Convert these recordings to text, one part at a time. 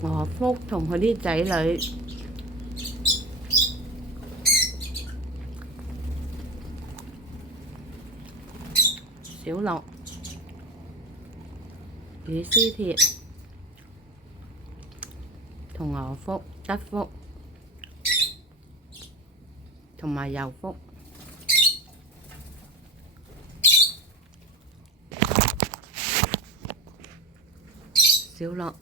我福同佢啲仔女，小樂、雨絲貼同我福、德福同埋右福。小樂、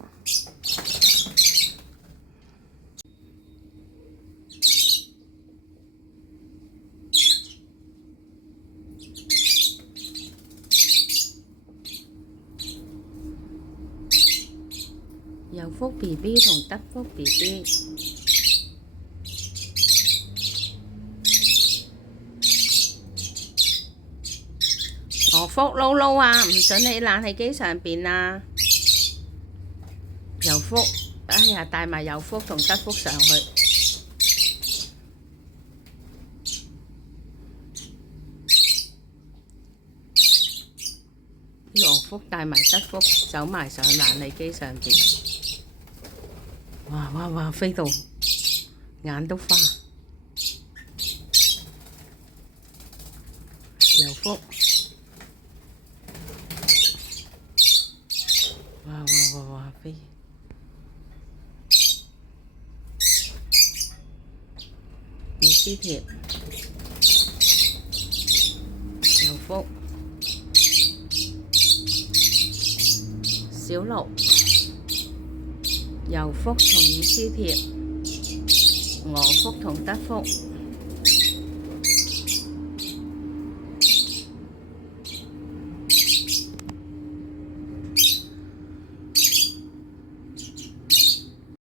右福 BB 同德福 BB， 我福撈撈啊，唔准喺冷氣機上邊啊！右福，哎呀，帶埋右福同德福上去。右福帶埋德福走埋上冷氣機上邊。哇哇哇！飛到眼都花。右福，哇哇哇哇飛！雨絲貼，右福，小綠，右福同雨絲貼，我福同德福。